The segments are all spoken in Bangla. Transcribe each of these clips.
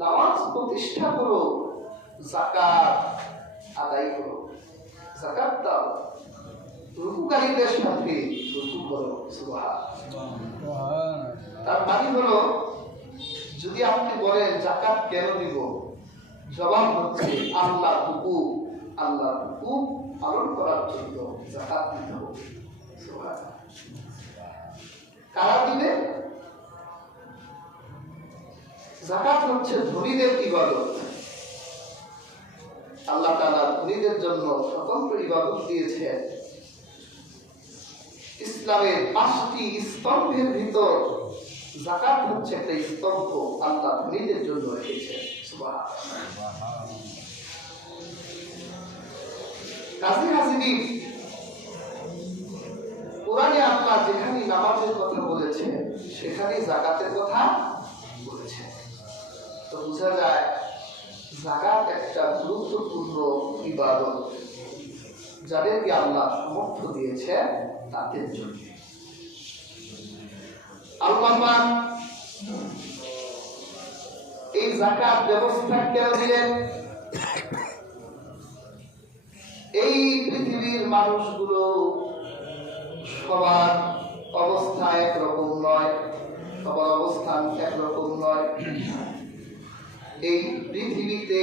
নামাজ প্রতিষ্ঠা করো, যাকাত আদায় করো। যাকাত দাও, রুকুকারীদের সাথে রুকু করো। সুবহানাল্লাহ। তার মানে হলো, যদি আপনি বলেন যাকাত কেন দিব, জবাব হচ্ছে আল্লাহ হুকুম পালন করার জন্য যাকাত দিতে হবে। সুবহানাল্লাহ। কারা দিবে? যাকাত হচ্ছে ধনীদের ইবাদত। আল্লাহ তাআলা ধনীদের জন্য স্বতন্ত্র ইবাদত দিয়েছেন। ইসলামের 5টি স্তম্ভের ভিতর যাকাত হচ্ছে একটা স্তম্ভ, আল্লাহ ধনীদের জন্য রেখেছেন। সুবহানাল্লাহ। কাজী হাজিরিন, কোরআনে আল্লাহ যেখানে নামাজের কথা বলেছেন সেখানে যাকাতের কথা বলেছেন। তো বোঝা যায় যাকাত একটা গুরুত্বপূর্ণ ইবাদত, যাদেরকে আল্লাহ সামর্থ্য দিয়েছেন তাদের জন্য। আল্লাহ পাক এই যাকাত ব্যবস্থা কেন দিলেন? এই পৃথিবীর মানুষগুলো সবার অবস্থা একরকম নয়, সবার অবস্থান একরকম নয়। এই পৃথিবীতে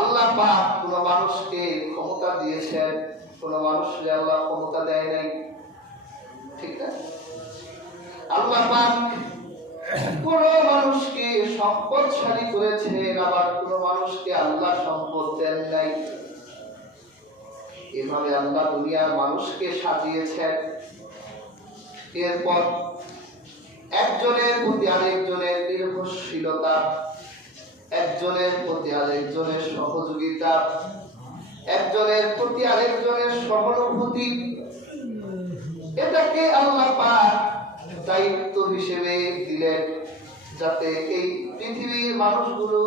আল্লাহ পাক কোন মানুষকে ক্ষমতা দিয়েছেন, কোন মানুষকে আল্লাহ ক্ষমতা দেয় নাই। ঠিক আছে? আল্লাহ পাক কোন মানুষকে সম্পদশালী করেছেন, আবার কোন মানুষকে আল্লাহ সম্পদ দেন নাই। এভাবে আল্লাহ দুনিয়ার মানুষকে সাজিয়েছেন। এরপর একজনের প্রতি আরেকজনের নির্ভরশীলতা, একজনের প্রতি আরেকজনের সহযোগিতা, একজনের প্রতি আরেকজনের সহানুভূতি, এটাকে আল্লাহ পাক দায়িত্ব হিসেবে দিলেন, যাতে এই পৃথিবীর মানুষগুলো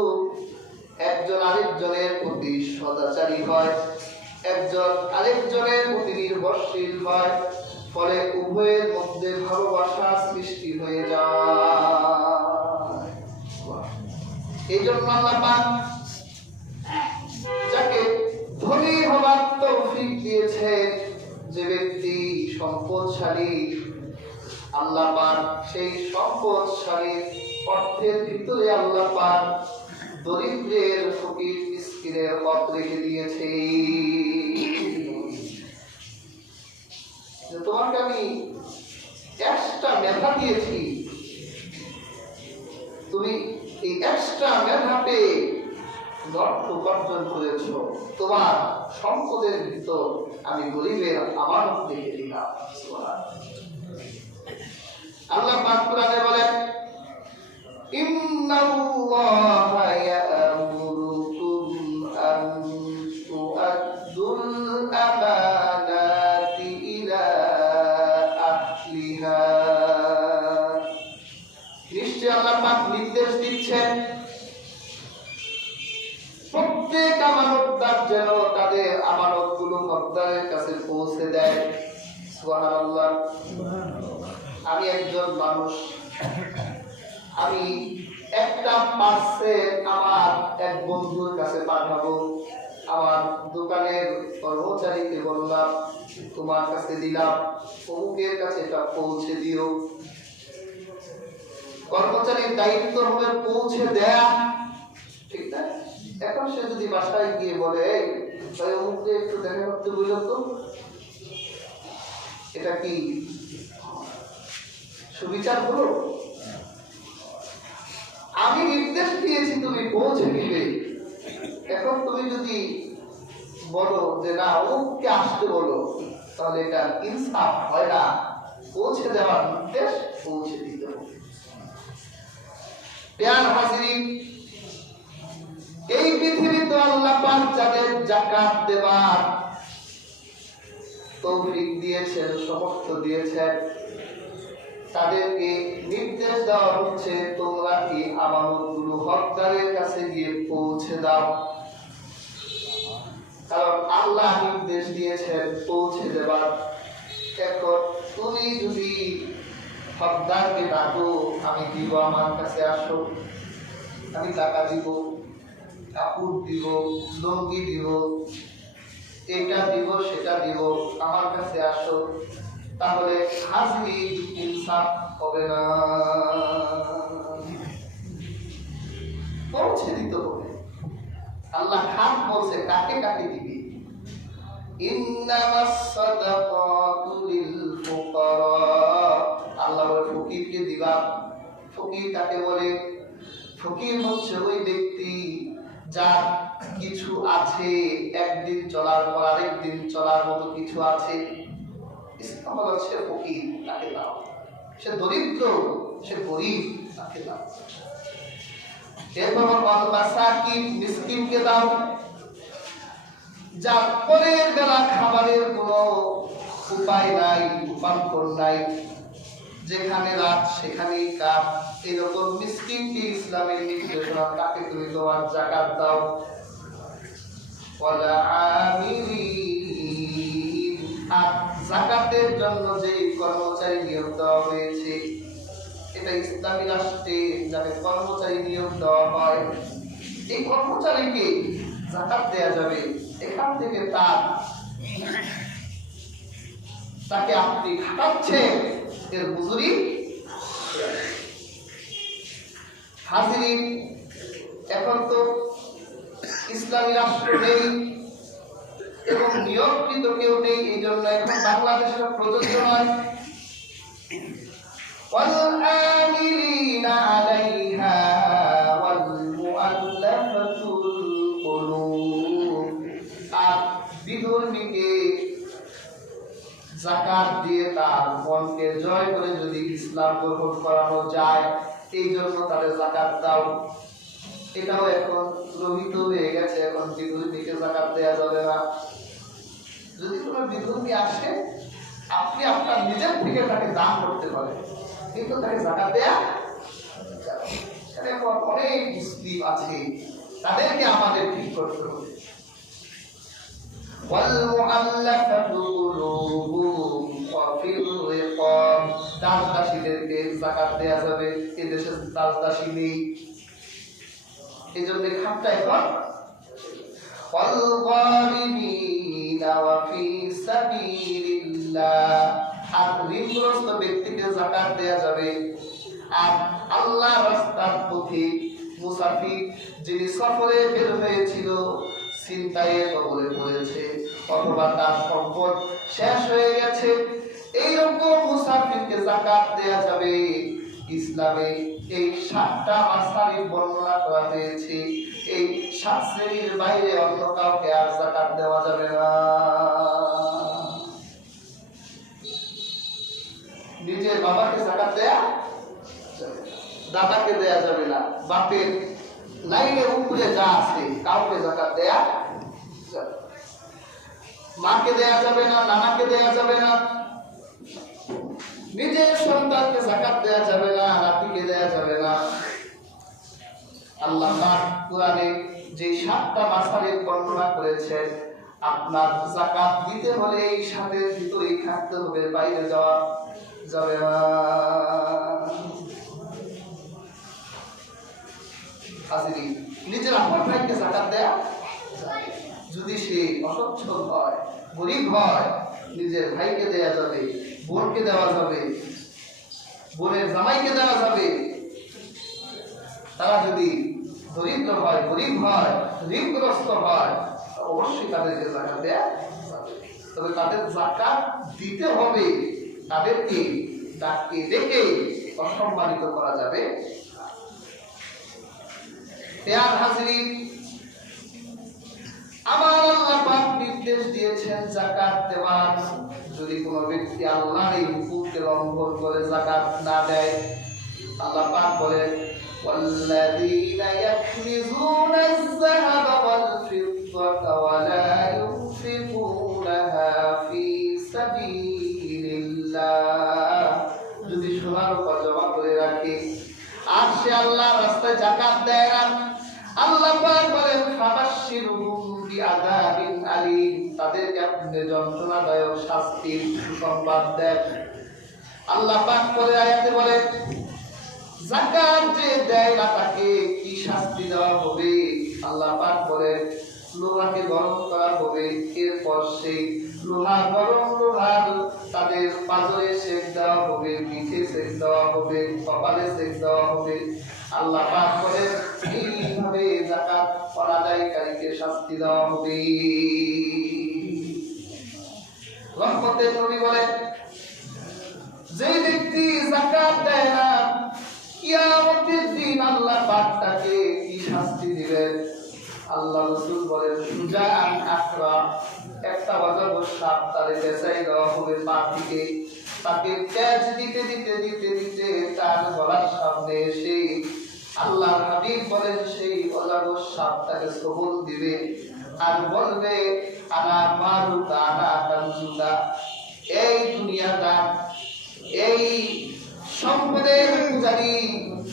একজন আরেকজনের প্রতি সদাচারী হয়, একজন আরেকজনের প্রতি নির্ভরশীল হয়, ফলে উভয়ের মধ্যে ভালোবাসা সৃষ্টি হয়ে যায়। এই জন্য আল্লাহ পাক যাকে ধনী হবার তৌফিক দিয়েছেন, যে ব্যক্তি সম্পদশালী, আল্লাহ পাক সেই সম্পদশালী অর্থের ভিতরে আল্লাহ পাক দরিদ্রের ফকির মিসকিনের হক রেখে দিয়েছে। তোমাকে আমি এক্সট্রা মেধা দিয়েছি, তুমি এই এক্সট্রা মেধা পেয়ে অর্থ উপার্জন করেছ, তোমার সম্পদের ভিতর আমি গরিবের আমানত রেখে দিলাম। আল্লাহ পাক কোরআনে বলেন, ইন্নাল্লাহা ইয়া'মুরুকুম আন তু'আদ্দুল আমানাতি ইলা আহলিহা। নিশ্চয় আল্লাহ পাক নির্দেশ দিচ্ছেন, প্রত্যেক আমানতদার যেন তাদের আমানতগুলো হকদারের কাছে পৌঁছে দেয়। সুবহানাল্লাহ। আমি একজন মানুষ, আমি একটা পার্সেল আমার এক বন্ধুর কাছে পাঠাবো, আমার দোকানের কর্মচারীকে বললাম তোমার কাছে দিলাম, অমুকের কাছে এটা পৌঁছে দিও। কর্মচারীর দায়িত্ব হবে পৌঁছে দেয়া, ঠিক না? এখন সে যদি বাসায় গিয়ে বলে ভাই অমুককে একটু দেখা করতে বুঝলো তো, এটা কি সুবিচার হলো? আমি নির্দেশ দিয়েছি তুমি পৌঁছে দিবে, এখন তুমি যদি বলো যে না অমুককে আসতে বলো, তাহলে এটা ইনসাফ হয় না। পৌঁছে দেওয়ার নির্দেশ পৌঁছে দিতে হবে। প্রিয় হাজিরিন, এই পৃথিবীতে আল্লাহ পাক যাদের যাকাত দেবার তৌফিক দিয়েছেন, সামর্থ্য দিয়েছেন, তাদেরকে নির্দেশ দেওয়া হচ্ছে তোমরা এই আমানতগুলো হকদারের কাছে গিয়ে পৌঁছে দাও। কারণ আল্লাহ নির্দেশ দিয়েছেন পৌঁছে দেবার। এখন তুমি যদি সর্দারকে ডাকো, আমি দিব, আমার কাছে আসো, আমি টাকা দিব, কাপড় দিব, লুঙ্গি দিব, এটা দিব, সেটা দিব, আমার কাছে আসো। তাহলে হাজির ইনসাফ হবে না, পৌঁছে দিতে হবে। আল্লাহ খান বলছে কাকে কাকে দিবি। ইন্নামাস সাদাকাতু লিল ফুকারা, আল্লাহ বলে ফকিরকে দিবা। ফকির কাকে বলে? ফকির হচ্ছে ওই ব্যক্তি যার কিছু আছে, একদিন চলার পর আরেকদিন চলার মতো কিছু আছে, ইসলাম হচ্ছে ফকির, তাকে দাও। সে দরিদ্র, সে গরিব, তাকে দাও। এরপর মাসাকিন, মিসকিনকে দাও, যার পরের বেলা খাবারের কোনো উপায় নাই, উপান্তর নাই, যেখানে রাত সেখানেই কাপ, এরকম মিসকিনকে ইসলামের নির্দেশনা, তাকে তুমি তোমার যাকাত দাও। ওয়ালা আমিলিন, আর যাকাতের জন্য যে কর্মচারী নিয়োগ দেওয়া হয়েছে, এটা ইসলামী রাষ্ট্রে যাকে কর্মচারী নিয়োগ দেওয়া হয়, এই কর্মচারীকে যাকাত দেয়া যাবে। এখান থেকে তাকে আপনি খাটাচ্ছেন, এর মজুরি। হাজিরিন, এখন তো ইসলামী রাষ্ট্র নেই এবং নিয়োগকৃত কেউ নেই, এই জন্য এখন বাংলাদেশের প্রযোজ্য নয়। والآملين عليها والمؤلفة القلوب, আর বিধর্মীকে যাকাত দিয়ে তার মনকে জয় করে যদি ইসলাম গ্রহণ করানো যায়, এই জন্য তাদের যাকাত দাও। এটাও এখন রহিত হয়ে গেছে, এখন বিধর্মীকে যাকাত দেওয়া যাবে না। যদি কোনো বিধর্মী আসে, আপনি আপনার নিজের থেকে তাকে দান করতে পারেন, কিন্তু তাকে যাকাত দেয়া যাবে। এখন অনেক মুসলিম আছে, তাদেরকে আমাদের ঠিক করতে হবে। দাসদাসীদেরকে যাকাত দেয়া যাবে, এদেশে দাসদাসী নেই, এই জন্য খাতটা এখন। আর ঋণগ্রস্ত ব্যক্তিকে যাকাত দেয়া যাবে। আর আল্লাহ রাস্তার পথে মুসাফির, যিনি সফরে বের হয়েছিল, ছিনতাইয়ের কবলে পড়েছে, অথবা তার সম্পদ শেষ হয়ে গেছে, এইরকম মুসাফিরকে যাকাত দেয়া যাবে। ইসলামে এই 7টা মাসাইল বর্ণনা করা হয়েছে, এই 7 শ্রেণীর বাইরে অন্য কাউকে আর যাকাত দেওয়া যাবে না। নিজের বাবাকে যাকাত দেয়া যাবে না, দাদাকে দেয়া যাবে না, বাপের লাইনের উপরে যা আছে কাউকে যাকাত দেয়া যাবে, মাকে দেয়া যাবে না, নানাকে দেয়া যাবে না, নিজের সন্তানকে যাকাত দেয়া যাবে না, নাতিকে দেয়া যাবে না। আল্লাহ পাক কোরআনে যে 7টা মাসাইল বর্ণনা করেছেন, আপনার যাকাত দিতে হলে এই 7-এর ভিতরেই থাকতে হবে, বাইরে যাওয়া যাবে না। হাজিরিন, নিজের আপন ভাইকে যাকাত দেয়া, যদি সে অসচ্ছল হয়, গরিব হয়, নিজের ভাইকে দেয়া যাবে, বোনকে দেওয়া যাবে, বোনের জামাইকে দেওয়া যাবে। তারা যদি দরিদ্র হয়, গরিব হয়, ঋণগ্রস্ত হয়, অবশ্যই তাদেরকে যাকাত দেয়া যাবে। তবে তাদের যাকাত দিতে হবে, তাদেরকে ডাকে ডেকে অসম্মানিত করা যাবে। হাজিরিন, আমার আল্লাহ পাক নির্দেশ দিয়েছেন যাকাত দেওয়ার। যদি কোনো ব্যক্তি আল্লাহর এই হুকুমকে লঙ্ঘন করে যাকাত না দেয়, আল্লাহ পাক বলেন, ওয়াল্লাযীনা ইয়াকনিজুনা আয-যাহাব ওয়াল-ফিদ্দাতা ওয়া লা ইউনফিকুনাহা ফী সাবিলিল্লাহ, যদি সোনার উপর জমা করে রাখে আর সে আল্লাহর রাস্তায় যাকাত দেয় না, আল্লাহ পাক বলেন, ফাবাশশিরহুম বিআযাবিন আলীম, তাদেরকে আপনি যন্ত্রণাদায়ক শাস্তির সুসংবাদ দেন। আল্লাহ পাক পরে আয়াতে বলে যাকাত যে দেয় না তাকে কি শাস্তি দেওয়া হবে। আল্লাহ পাক বলে লোহাকে গরম করা হবে, এরপর সেই লোহা গরম লোহার তাদের পাজরে সেক দেওয়া হবে, পিঠে সেক দেওয়া হবে, কপালে সেক দেওয়া হবে। আল্লাহ পাক বলে এইভাবে যাকাত অনাদায়কারীকে শাস্তি দেওয়া হবে। রহমতের নবী বলেন যে ব্যক্তি যাকাত দেয় না কিয়ামতের দিন আল্লাহ পাক তাকে কি শাস্তি দিবেন। আল্লাহ রাসূল বলেন সুজাআন আকরা, একটা অজগর সাপ তারে বেচাই দেওয়া হবে পা থেকে, তাকে তেজ দিতে দিতে দিতে দিতে তার গলার সামনে এসে আল্লাহর হাবিব বলেন সেই অজগর সাপ তাকে সবল দিবে আর বলবে আনা মারুকা আনা কানজুকা, এই দুনিয়াটা এই সম্পদের পূজারী,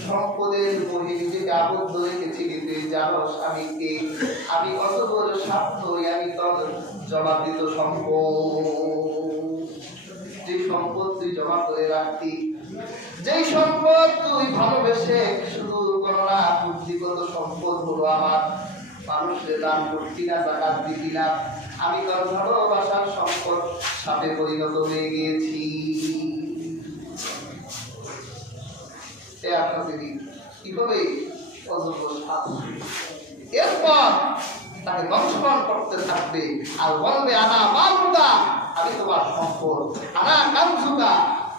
সম্পদের মধ্যে নিজেকে আবদ্ধ রেখেছি, কিন্তু জানোস আমি কে? আমি কত বড় স্বার্থ, আমি তোর জমাকৃত সম্পদ। যে সম্পদ তুই জমা করে রাখতি, যে সম্পদ তুই ভালোবেসে শুধু করোনা বুদ্ধিগত সম্পদ হলো আমার, মানুষের দান করতি না, যাকাত দিতি না, আমি তোর ভালোবাসার সম্পদ সাথে পরিণত হয়ে গিয়েছি। কিভাবে এরপর তাকে দংশন করতে থাকবে আর বলবে আনা মালুকা, আমি তোমার সম্পদ, আনা কানজুকা,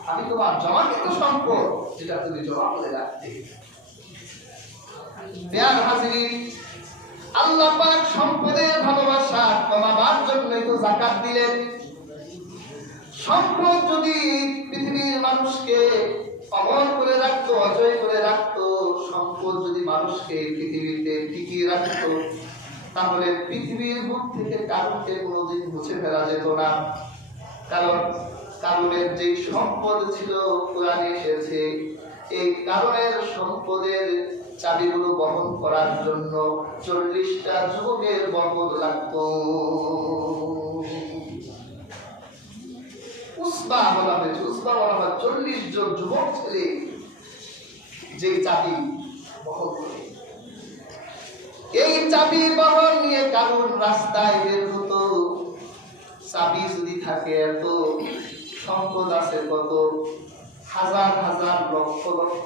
আমি তোমার জমাকৃত সম্পদ যেটা তুমি জমা করে রাখতে। প্রিয় হাজিরিন, আল্লাহ পাক সম্পদের ভালোবাসা কমাবার জন্যই তো যাকাত দিলেন। সম্পদ যদি পৃথিবীর মানুষকে অমর করে রাখতো, অজয় করে রাখতো, সম্পদ যদি মানুষকে পৃথিবীতে টিকিয়ে রাখতো, তাহলে পৃথিবীর বুক থেকে কারণকে কোনোদিন মুছে ফেলা যেত না। কারণ কারণের যে সম্পদ ছিল কোরআনে এসেছে, এই কারণের সম্পদের চাবিগুলো বহন করার জন্য 40টা যুবকের বরকত লাগতো। উসবা বলা হয়েছে, উসবা বলা হয় 40 জন যুবক ছেলে যে চাবি বহন করে। এই চাবি বহন নিয়ে কারণ রাস্তায় বের হতো। চাবি যদি থাকে এত, সম্পদ আছে কত, হাজার হাজার লক্ষ লক্ষ